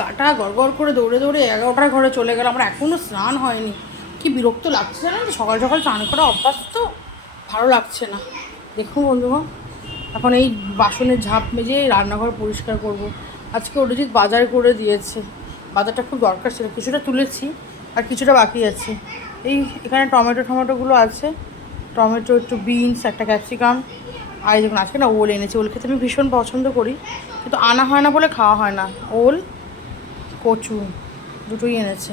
গাটা গড়গড় করে দৌড়ে দৌড়ে 11টার ঘরে চলে গেল, আমার এখনও স্নান হয়নি। কি বিরক্ত লাগছে না, সকাল সকাল স্নান করা অভ্যাস তো ভালো লাগছে না। দেখুন বন্ধুগণ, এখন এই বাসনের ঝাঁপ মেজে রান্নাঘর পরিষ্কার করব। আজকে অরিজিৎ বাজার করে দিয়েছে, বাজারটা খুব দরকার ছিল, কিছুটা তুলেছি আর কিছুটা বাকি আছে। এই এখানে টমেটোগুলো আছে, টমেটো, একটু বিনস, একটা ক্যাপসিকাম। আর এই দেখুন আজকে না ওল এনেছে, ওল খেতে আমি ভীষণ পছন্দ করি, কিন্তু আনা হয় না বলে খাওয়া হয় না। ওল, কচু দুটোই এনেছে।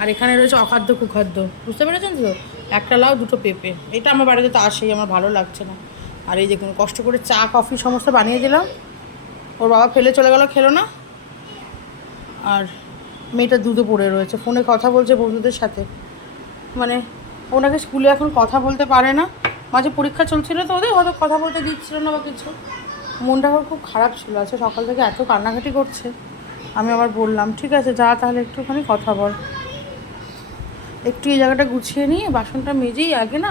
আর এখানে রয়েছে অখাদ্য কুখাদ্য, বুঝতে পেরেছেন তো? একটা লাউ, দুটো পেঁপে। এটা আমার বাড়িতে তো আসেই, আমার ভালো লাগছে না। আর এই দেখুন কষ্ট করে চা কফি সমস্ত বানিয়ে দিলাম, ওর বাবা ফেলে চলে গেল, খেলো না। আর মেয়েটা দুধে পড়ে রয়েছে, ফোনে কথা বলছে বন্ধুদের সাথে। মানে ওনাকে স্কুলে এখন কথা বলতে পারে না, মাঝে পরীক্ষা চলছিল তো ওদের, হয়তো কথা বলতে দিচ্ছিল না বা কিছু। মনটা আমার খুব খারাপ ছিল, আছে সকাল থেকে এত কান্নাকাটি করছে। আমি আবার বললাম ঠিক আছে যা তাহলে একটুখানি কথা বল। একটু এই জায়গাটা গুছিয়ে নিয়ে বাসনটা মেজেই আগে না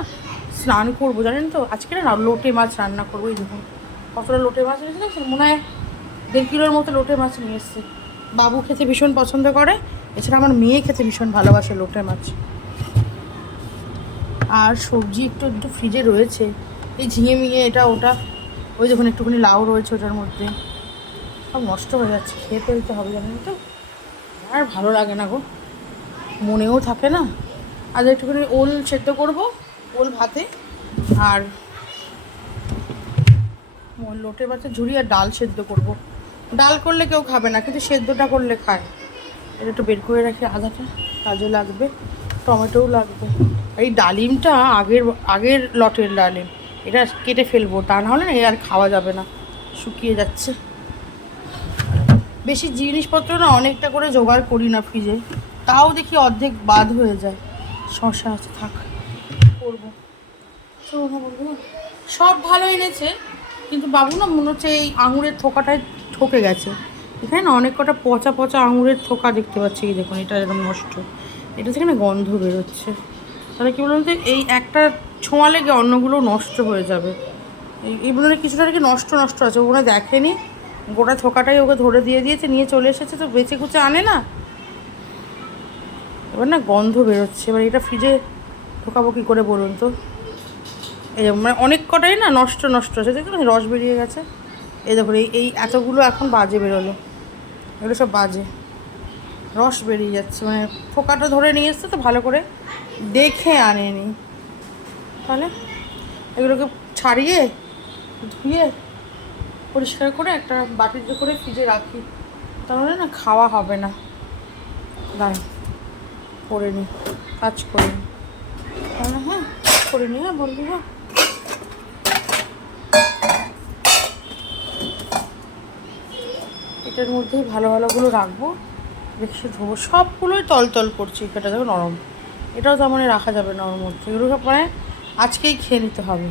স্নান করবো, জানেন তো? আজকে না লোটে মাছ রান্না করবো। এই দেখুন কতটা লোটে মাছ নিয়েছে দেখছেন, মনে হয় 1.5 কিলোর মতো লোটে মাছ নিয়ে এসছে। বাবু খেতে ভীষণ পছন্দ করে, এছাড়া আমার মেয়ে খেতে ভীষণ ভালোবাসে লোটে মাছ। আর সবজি একটু একটু ফ্রিজে রয়েছে, এই ঝিঙে মিঙে এটা ওটা। ওই দেখুন একটুখানি লাউ রয়েছে ওটার মধ্যে, সব নষ্ট হয়ে যাচ্ছে, খেয়ে ফেলতে হবে জানেন তো। আর ভালো লাগে না গো, মনেও থাকে না। আজ একটুখানি ওল সেদ্ধ করবো, ওল ভাতে, আর লোটে মাছের ঝুড়ি আর ডাল সেদ্ধ করব। ডাল করলে কেউ খাবে না, কিন্তু সেদ্ধটা করলে খায়। এটা একটু বের করে রাখি, আদাটা কাজে লাগবে, টমেটোও লাগবে। এই ডালিমটা আগের আগের লটের ডালিম, এটা কেটে ফেলবো, তা নাহলে না আর খাওয়া যাবে না, শুকিয়ে যাচ্ছে। বেশি জিনিসপত্র না অনেকটা করে জোগাড় করি না ফ্রিজে, তাও দেখি অর্ধেক বাদ হয়ে যায়। শশা আছে, থাক করবো। সব ভালো এনেছে, কিন্তু বাবু না মনে হচ্ছে এই আঙুরের থোকাটায় ঠকে গেছে। এখানে না অনেক কটা পচা পচা আঙুরের থোকা দেখতে পাচ্ছি, এই দেখুন এটা এরকম নষ্ট, এটা থেকে না গন্ধ বেরোচ্ছে। তাহলে কী বলুন তো, এই একটা ছোঁয়া লেগে অন্যগুলো নষ্ট হয়ে যাবে। এই মনে হয় কিছুটা কি নষ্ট নষ্ট আছে, ওখানে দেখেনি, গোটা থোকাটাই ওকে ধরে দিয়ে দিয়েছে, নিয়ে চলে এসেছে, তো বেঁচে কুচে আনে না। এবার না গন্ধ বেরোচ্ছে, এবার এটা ফ্রিজে ঢোকাবো কী করে বলুন তো? এই মানে অনেক কটাই না নষ্ট নষ্ট আছে, দেখুন রস বেরিয়ে গেছে। এই দেখুন এই এতগুলো এখন বাজে বেরোলো, এগুলো সব বাজে, রস বেরিয়ে যাচ্ছে, মানে ফোকাটা ধরে নিয়ে এসছে তো ভালো করে দেখে আনেনি। তাহলে এগুলোকে ছাড়িয়ে ধুয়ে পরিষ্কার করে একটা বাটিতে করে ফ্রিজে রাখি, তাহলে না খাওয়া হবে না। দাঁড়া করে নিই, কাজ করে নিই, তাহলে হ্যাঁ করে নিই। হ্যাঁ বলবি, হ্যাঁ এটার মধ্যেই ভালো ভালোগুলো রাখবো, রেখে ধোবো। সবগুলোই তলতল করছি, এটা দেখো নরম, এটাও তো মানে রাখা যাবে না ওর মধ্যে, এগুলো সব মানে আজকেই খেয়ে নিতে হবে।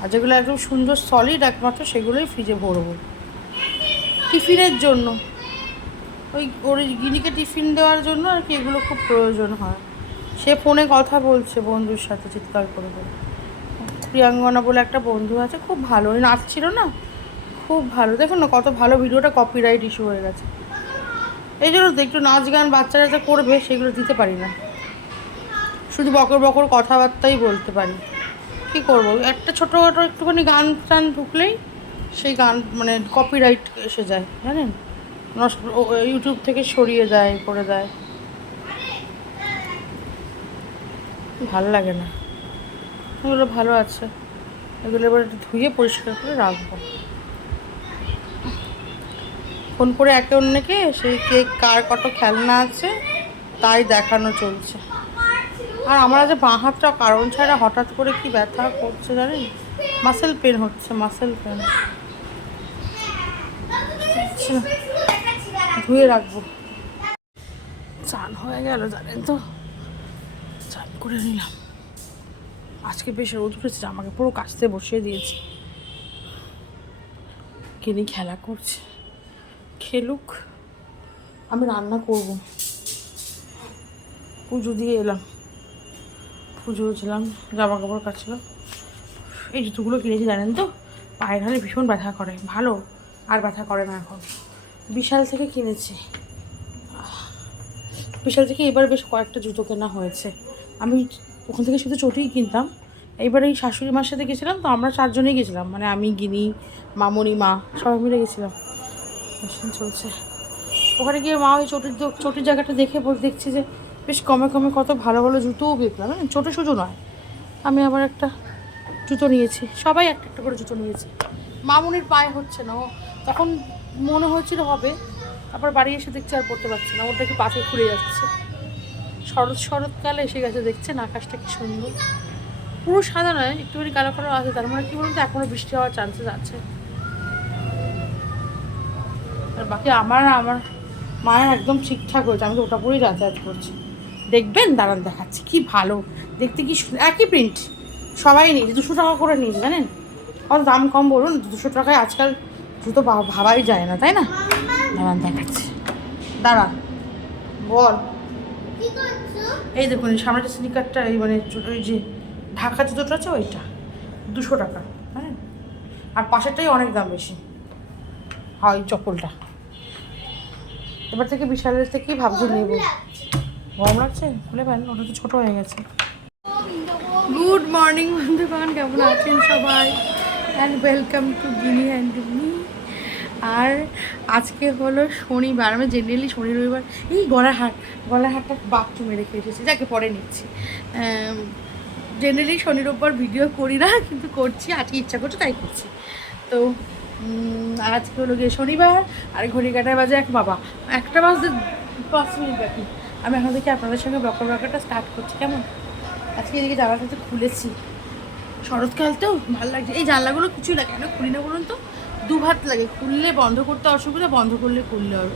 আর যেগুলো একদম সুন্দর সলিড একমাত্র সেগুলোই ফ্রিজে ভরবো টিফিনের জন্য, ওই ওর গিনিকে টিফিন দেওয়ার জন্য আর কি, এগুলো খুব প্রয়োজন হয়। সে ফোনে কথা বলছে বন্ধুর সাথে চিৎকার করে করে। প্রিয়াঙ্গনা বলে একটা বন্ধু আছে, খুব ভালো, ওই নাচছিল না, খুব ভালো। দেখুন না কত ভালো, ভিডিওটা কপিরাইট ইস্যু হয়ে গেছে, এই জন্য তো একটু নাচ গান বাচ্চারা যা করবে সেগুলো দিতে পারি না, শুধু বকর বকর কথাবার্তাই বলতে পারি। কী করবো, একটা ছোটোখাটো একটুখানি গান টান ঢুকলেই সেই গান মানে কপিরাইট এসে যায় জানেন, নষ্ট, ইউটিউব থেকে সরিয়ে দেয়, করে দেয়, ভালো লাগে না। এগুলো ভালো আছে, এগুলো এবার ধুয়ে পরিষ্কার করে রাখবো। ফোন করে একে অন্যকে সেই কে কার কত খেলনা আছে তাই দেখানো চলছে। আর আমার আজ বাঁ হাতটা কারণ ছাড়া হঠাৎ করে কি ব্যথা করছে জানেন, মাসেল পেন হচ্ছে, মাসেল পেন। ধুয়ে রাখবো। চান হয়ে গেল জানেন তো, চান করে নিলাম। আজকে বেশ রোদ উঠেছে, আমাকে পুরো কাচতে বসিয়ে দিয়েছি। কিনি খেলা করছে, খেলুক, আমি রান্না করব। পুজো দিয়ে এলাম, পুজো ছিলাম, জামা কাপড় কাচলাম। এই জুতোগুলো কিনেছি জানেন তো, পায়ের হালে ভীষণ ব্যথা করে, ভালো আর ব্যথা করে না এখন। বিশাল থেকে কিনেছি, বিশাল থেকে এবার বেশ কয়েকটা জুতো কেনা হয়েছে। আমি ওখান থেকে শুধু চটিই কিনতাম। এইবার এই শাশুড়ি মার সাথে গেছিলাম, তো আমরা 4 জনেই গেছিলাম, মানে আমি, গিনি, মামনি, মা সবাই মিলে গেছিলাম। মেশিন চলছে। ওখানে গিয়ে মা ওই চটির জায়গাটা দেখে দেখছি যে বেশ কমে কমে কত ভালো ভালো জুতোও বিকলাম, ছোটো সুজো নয়। আমি আবার একটা জুতো নিয়েছি, সবাই একটা একটা করে জুতো নিয়েছি। মামনির পায়ে হচ্ছে না, ও তখন মনে হচ্ছিল হবে, তারপর বাড়ি এসে দেখছি আর পড়তে পারছি না, ওটা কি পাখি খুঁড়ে যাচ্ছে। শরৎকালে এসে গেছে, দেখছেন আকাশটা কি সুন্দর, পুরো সাদা নয়, একটুখানি কালো কালো আছে, তার মানে কি বলুন তো এখনও বৃষ্টি হওয়ার চান্সেস আছে। আর বাকি আমার মায়ের একদম ঠিকঠাক হয়েছে, আমি তো ওটা পরেই যাতায়াত করছি। দেখবেন দাঁড়ান দেখাচ্ছি, কি ভালো দেখতে, কি একই প্রিন্ট, সবাই নিয়েছে 200 টাকা করে নিয়েছে, জানেন কত দাম কম বলুন। 200 টাকায় আজকাল জুতো ভাবাই যায় না, তাই না? দাঁড়ান দেখাচ্ছি, দাঁড়ান বল। এই দেখুন এই সামনে যে স্নিকারটা, এই মানে ওই যে ঢাকা জুতোটা আছে ওইটা 200 টাকা, হ্যাঁ। আর পাশেরটাই অনেক দাম বেশি হয় চপ্পলটা। এবার থেকে বিশালের থেকেই ভাবছি নেবো। গরম লাগছে, খুলে ফেল, ওটা তো ছোটো হয়ে গেছে। গুড মর্নিং বন্ধুগণ, কেমন আছেন সবাই? And welcome to Ginni and me. আর আজকে হলো শনিবার, আমি জেনারেলি শনি রবিবার এই গলার হারটা বাথরুমে রেখে এসেছি, যাকে পরে নিচ্ছি। জেনারেলি শনি রোববার ভিডিও করি না, কিন্তু করছি আজকে, ইচ্ছা করছে তাই করছি। তো আর আজকে হলো গিয়ে শনিবার, আর ঘড়ি কাটার বাজে বাবা 1টা বাজতে 5 মিনিট বাকি। আমি এখন থেকে আপনাদের সঙ্গে ব্লগটা স্টার্ট করছি, কেমন? আজকে এদিকে জানলাটা খুলেছি, শরৎকাল তো ভালো লাগছে। এই জানলাগুলো কিছুই লাগে কেন খুলি না বলুন তো, দুভাত লাগে, খুললে বন্ধ করতে অসুবিধা, বন্ধ করলে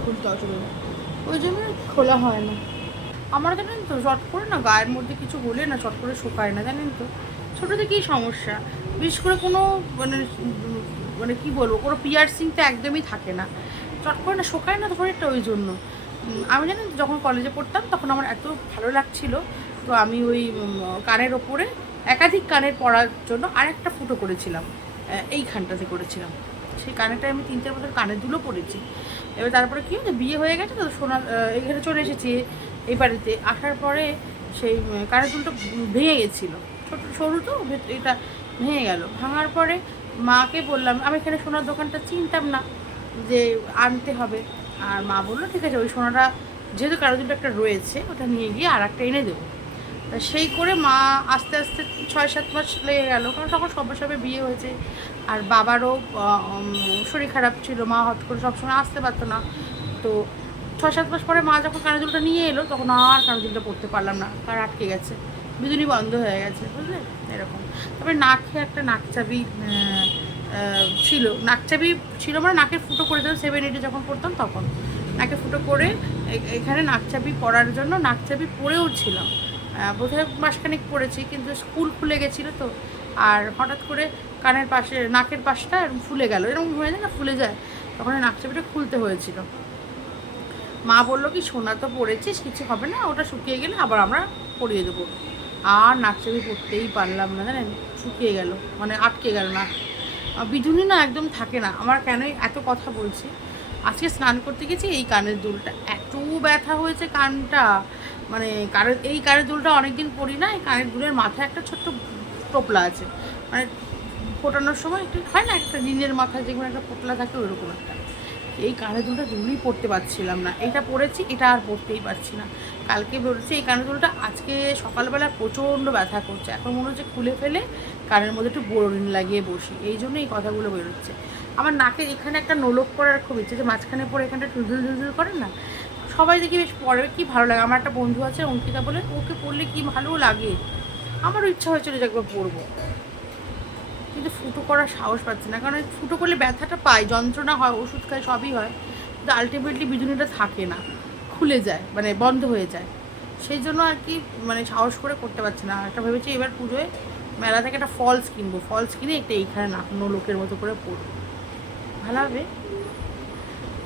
খুলতে অসুবিধা, ওই জন্য খোলা হয় না। আমার জানেন তো চট করে না গায়ের মধ্যে কিছু হলে না চট করে শুকায় না, জানেন তো, ছোটো থেকেই সমস্যা। বিশেষ করে কোনো মানে কী বলবো, কোনো পিয়ার্সিং তো একদমই থাকে না, চট করে না শোকায় না তখন একটা, ওই জন্য। আমি জানেন যখন কলেজে পড়তাম তখন আমার এত ভালো লাগছিল, তো আমি ওই কানের ওপরে একাধিক কানের পরার জন্য আরেকটা ফুটো করেছিলাম, এইখানটাতে করেছিলাম। সেই কানেরটায় আমি 3-4 বছর কানের দুলও পরেছি। এবার তারপরে কী হচ্ছে, বিয়ে হয়ে গেছে তো সোনার এখানে চলে এসেছি এই বাড়িতে আসার পরে, সেই কানের দুলটা ভেঙে গেছিলো, ছোটো সরু তো, এটা ভেঙে গেল। ভাঙার পরে মাকে বললাম, আমি এখানে সোনার দোকানটা চিনতাম না যে আনতে হবে, আর মা বললো ঠিক আছে ওই সোনাটা যেহেতু কারো দুটো একটা রয়েছে, ওটা নিয়ে গিয়ে আর একটা এনে দেবো। তা সেই করে মা আস্তে আস্তে 6-7 মাস লেগে গেলো, কারণ তখন সবে বিয়ে হয়েছে, আর বাবারও শরীর খারাপ ছিল, মা হট করে সবসময় আসতে পারতো না। তো 6-7 মাস পরে মা যখন কানের নিয়ে এলো, তখন আর কানের দুলটা পরতে পারলাম না, তার আটকে গেছে, বিজুলি বন্ধ হয়ে গেছে, বুঝলে এরকম। তারপরে নাকে একটা নাকচাবি ছিল মানে নাকের ফুটো করে দিলাম 7-8 যখন পড়তাম, তখন নাকে ফুটো করে এখানে নাকচাবি পরার জন্য নাকচাবি পরেও ছিলাম, বোধহয় মাসখানেক পড়েছি, কিন্তু স্কুল খুলে গেছিলো তো, আর হঠাৎ করে কানের পাশে নাকের পাশটা ফুলে গেল, এরকম হয়ে যায় না, ফুলে যায়, তখন নাকচাবিটা খুলতে হয়েছিল। মা বললো কি সোনা তো পড়েছিস, কিছু হবে না, ওটা শুকিয়ে গেলে আবার আমরা পরিয়ে দেবো। আর নাকচাবি পরতেই পারলাম না, জানেন, শুকিয়ে গেল, মানে আটকে গেল না, বিধুনি না একদম থাকে না আমার। কেন এত কথা বলছি, আজকে স্নান করতে গেছি, এই কানের দুলটা এত ব্যথা হয়েছে কানটা, মানে এই কানের দুলটা অনেকদিন পরি না, এই কানের দুলের মাথায় একটা ছোট্ট টোপলা আছে, মানে ফোটানোর সময় একটু হয় না একটা রিনের মাথায় যেগুলো একটা পোটলা থাকে, ওইরকম একটা। এই কানের দুলটা দুলই পরতে পারছিলাম না, এটা পরেছি, এটা আর পরতেই পারছি না। কালকে বেরোচ্ছে এই কানের দুলটা, আজকে সকালবেলা প্রচণ্ড ব্যথা করছে, এখন মনে হচ্ছে খুলে ফেলে কানের মধ্যে একটু বোরোলিন লাগিয়ে বসি, এই জন্য এই কথাগুলো বেরোচ্ছে। আমার নাকের এখানে একটা নোলক করার খুব ইচ্ছে, যে মাঝখানে পরে এখানটা ঢুলঢুল করেন না, সবাই দেখি বেশ পরে, কি ভালো লাগে। আমার একটা বন্ধু আছে অঙ্কিতা বলে, ওকে পরলে কি ভালো লাগে, আমারও ইচ্ছা হয়েছিল যে একবার পরবো, কিন্তু ফুটো করার সাহস পাচ্ছি না, কারণ ফুটো করলে ব্যথাটা পাই, যন্ত্রণা হয়, ওষুধ খাই, সবই হয়, কিন্তু আলটিমেটলি বিজুনিটা থাকে না, খুলে যায়, মানে বন্ধ হয়ে যায়, সেই জন্য আর কি মানে সাহস করে করতে পারছি না। একটা ভেবেছি এবার পুজোয় মেলা থেকে একটা ফলস কিনবো, ফলস কিনে একটা এইখানে লোকের মতো করে পরবো, ভালো হবে।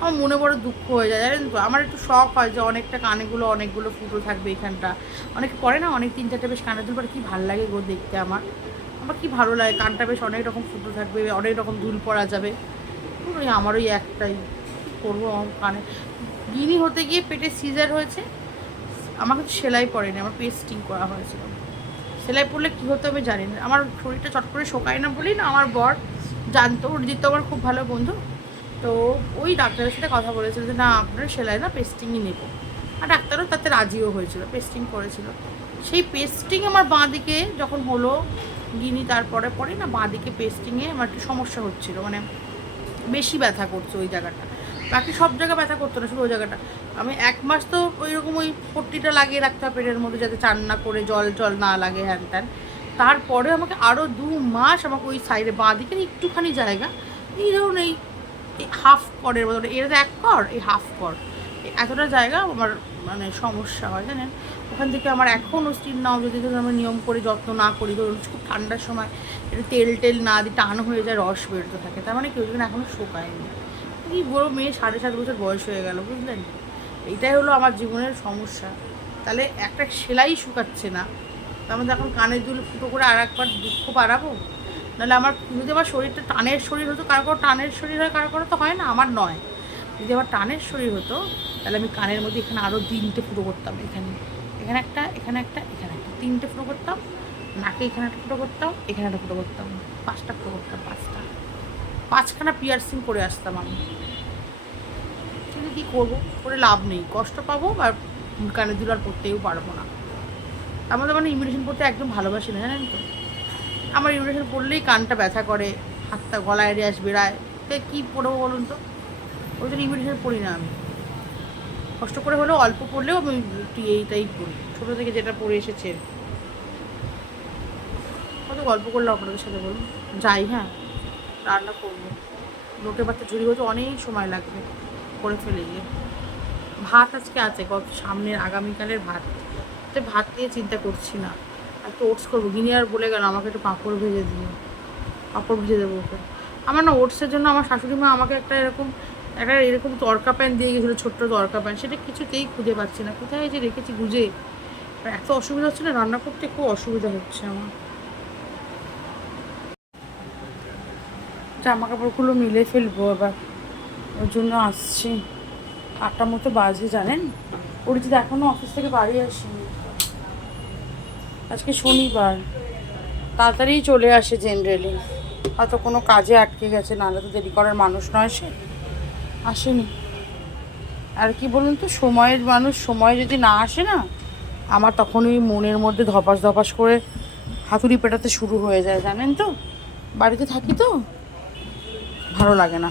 আমার মনে বড় দুঃখ হয়ে যায়, জানেন তো, আমার একটু শখ হয় যে অনেকগুলো ফুটো থাকবে এখানটা, অনেকে পরে না, অনেক 3-4টে বেশ কানের দুল পরে, কি ভালো লাগে গো দেখতে, আমার কি ভালো লাগে, কানটা বেশ অনেক রকম ফুটো থাকবে, অনেক রকম দুল পরা যাবে। আমার একটাই করবো, আমার কানে গিনি হতে গিয়ে পেটে সিজার হয়েছে, আমাকে তো সেলাই পড়েনি, আমার পেস্টিং করা হয়েছিল। সেলাই পড়লে কী হতো আমি জানি না, আমার শরীরটা চট করে শোকায় না বলি না, আমার বর জানতো, অরিজিৎ তো আমার খুব ভালো বন্ধু। তো ওই ডাক্তারের সাথে কথা বলেছিল যে না আপনার সেলাই না পেস্টিংই নেব, আর ডাক্তারও তাতে রাজিও হয়েছিল, পেস্টিং করেছিল। সেই পেস্টিং আমার বাঁ দিকে যখন হলো গিনি তারপরে পরে না বাঁ দিকে পেস্টিংয়ে আমার একটু সমস্যা হচ্ছিলো, মানে বেশি ব্যথা করছে ওই জায়গাটা, বাকি সব জায়গা ব্যথা করতো না, শুধু ওই জায়গাটা। আমি 1 মাস তো ওই রকম ওই পট্টিটা লাগিয়ে রাখতে হবে পেটের মধ্যে যাতে চান না করে জল না লাগে হ্যান ত্যান। তারপরে আমাকে আরও 2 মাস আমাকে ওই সাইডে বাঁ দিকের একটুখানি জায়গা, এই ধরুন এই হাফ করের মতো, এটা তো 1 কর, এই হাফ কর, এতটা জায়গা আমার মানে সমস্যা হয় জানেন। ওখান থেকে আমার এখনও স্টিল নাও যদি আমি নিয়ম করে যত্ন না করি, ধরুন খুব ঠান্ডার সময় একটু তেল না দিই টান হয়ে যায়, রস বেরোতে থাকে, তার মানে কেউ যেন এখনও শোকায়নি। কি বড়ো মেয়ে 7.5 বছর বয়স হয়ে গেল বুঝলেন, এইটাই হলো আমার জীবনের সমস্যা। তাহলে একটা সেলাই শুকাচ্ছে না, তার মধ্যে এখন কানের দুল ফুটো করে আর একবার দুঃখ বাড়াবো। নাহলে আমার যদি আমার শরীরটা টানের শরীর হতো, কারো টানের শরীর হয়, কারো তো হয় না, আমার নয়। যদি আমার টানের শরীর হতো তাহলে আমি কানের মধ্যে এখানে আরও 3টে ফুটো করতাম, এখানে একটা, এখানে একটা, 3টে ফুটো করতাম, নাকে এখানে একটা ফুটো করতাম, এখানে একটা ফুটো করতাম, 5টা ফুটো করতাম, 5খানা পিয়ার্সিং করে আসতাম আমি। কিন্তু কী করবো, করে লাভ নেই, কষ্ট পাবো আর কানের দুল আর পরতেও পারবো না। আমাদের মানে ইমিউনেশন পড়তে একদম ভালোবাসি না জানেন তো, আমার ইমিউনেশন পড়লেই কানটা ব্যথা করে, হাতটা গলায় র্যাশ বেড়ায়, তাই কী পড়বো বলুন তো, ওই জন্য ইমিউনেশন পড়ি না আমি। কষ্ট করে হলেও অল্প পড়লেও আমি একটু এইটাই পড়ি, ছোটো থেকে যেটা পড়ে এসেছে। কত গল্প করলে আপনাদের সাথে বলুন, যাই হ্যাঁ রান্না করবো, লোকের বাচ্চা ঝুড়ি হতে অনেক সময় লাগবে, করে ফেলে গিয়ে। ভাত আজকে আছে, সামনের আগামীকালের ভাত, তো ভাত নিয়ে চিন্তা করছি না, একটু ওটস করবো। গিনি আর বলে গেল আমাকে একটু পাঁপড় ভেজে দিও, পাঁপড় ভেজে দেবো ওকে। আমার না ওটসের জন্য আমার শাশুড়ি মা আমাকে একটা এরকম তরকা প্যান দিয়ে গেছিলো, ছোট্ট তরকা প্যান, সেটা কিছুতেই খুঁজে পাচ্ছি না, কোথায় যে রেখেছি গুজে। এত অসুবিধা হচ্ছে না রান্না করতে, খুব অসুবিধা হচ্ছে আমার। জামা কাপড়গুলো মিলে ফেলবো এবার, ওর জন্য আসছি। 8টা মতো বাজে জানেন, অরিজিৎ এখনও অফিস থেকে বাড়ি আসেনি, আজকে শনিবার, তাড়াতাড়ি চলে আসে জেনারেলি, হয়তো কোনো কাজে আটকে গেছে, নাহলে তো দেরি করার মানুষ নয় সে, আসেনি। আর কি বলুন তো, সময়ের মানুষ, সময় যদি না আসে না, আমার তখনই মনের মধ্যে ধপাস করে হাতুড়ি পেটাতে শুরু হয়ে যায় জানেন তো। বাড়িতে থাকি তো ভালো লাগে না,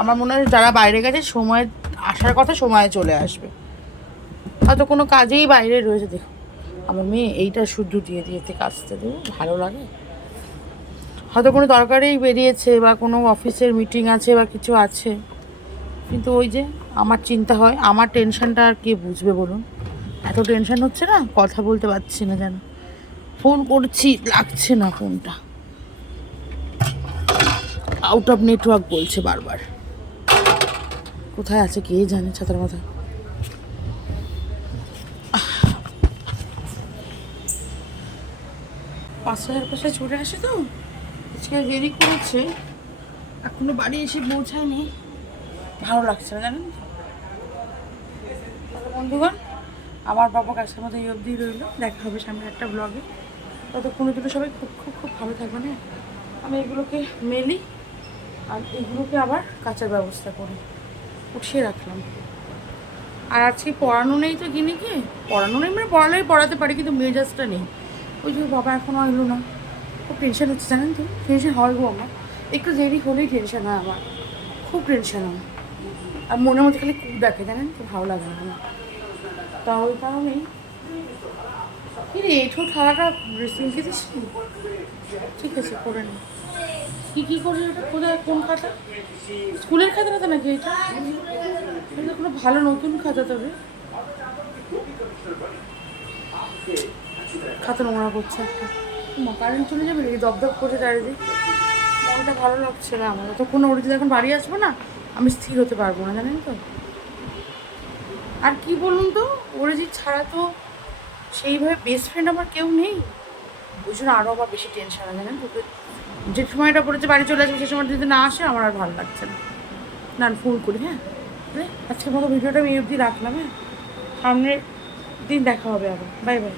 আমার মনে হয় যারা বাইরে গেছে সময় আসার কথা সময়ে চলে আসবে, হয়তো কোনো কাজেই বাইরে রয়েছে। দেখো আমার মেয়ে এইটা শুদ্ধ দিয়ে দিয়েছে কাজতে দেবো, ভালো লাগে। হয়তো কোনো দরকারেই বেরিয়েছে বা কোনো অফিসের মিটিং আছে বা কিছু আছে, কিন্তু ওই যে আমার চিন্তা হয়, আমার টেনশনটা আর কে বুঝবে বলুন। এত টেনশন হচ্ছে না, কথা বলতে পারছি না যেন, ফোন করছি লাগছে না, ফোনটা আউট অফ নেটওয়ার্ক বলছে বারবার, কোথায় আছে কে জানে ছাতার মাথা। 5,000 পাশে চলে আসে তো, আজকে দেরি করেছে, এখনো বাড়ি এসে পৌঁছায়নি, ভালো লাগছে না জানেন বন্ধুগণ। আমার বাবা কাছের মতো এই অবধি রইলো, দেখা হবে সামনে একটা ব্লগে, ততক্ষণ দুটো সবাই খুব খুব খুব ভালো থাকবে না। আমি এগুলোকে মেলি আর এগুলোকে আবার কাচার ব্যবস্থা করি, উঠিয়ে রাখলাম। আর আজকে পড়ানো নেই তো গিনিকে, পড়ানো নেই মানে পড়াতে পারি, কিন্তু মেজাজটা নেই, ওই যে বাবা এখনও এলো না, খুব টেনশন হচ্ছে জানেন তো, টেনশন হয় গো আমার, একটু দেরি হলেই টেনশন হয় আমার, খুব টেনশন হয়, আর মনের মধ্যে খালি খুব দেখে জানেন তো, ভালো লাগে না আমার। তা ওই কারণেই কি রে এঠো খাওয়াটা সিঙ্কে দিস, ঠিক আছে করে নি। কী করলি ওটা, কোথায় কোন খাতা, স্কুলের খাতা নাকি এটা, এটা কোনো ভালো নতুন খাতা, তবে খাতা নোংরা করছে একটা, কারেন্ট চলে যাবে নাকি, দপদপ করে চারিদিক, মনটা ভালো লাগছে না আমার, যতক্ষণ অরিজিৎ এখন বাড়ি আসবো না আমি স্থির হতে পারবো না জানেন তো। আর কি বলুন তো, অরিজিৎ ছাড়া তো সেইভাবে বেস্ট ফ্রেন্ড আমার কেউ নেই, ওই জন্য আরও আবার বেশি টেনশন হয় জানেন তো। যে সময়টা পড়েছে বাড়ি চলে আসবে, সে সময়টা যদি না আসে আমার আর ভালো লাগছে না। না ফোন করি, হ্যাঁ আজকের মতো ভিডিওটা আমি অবধি রাখলাম, হ্যাঁ সামনে দিন দেখা হবে আবার, বাই বাই।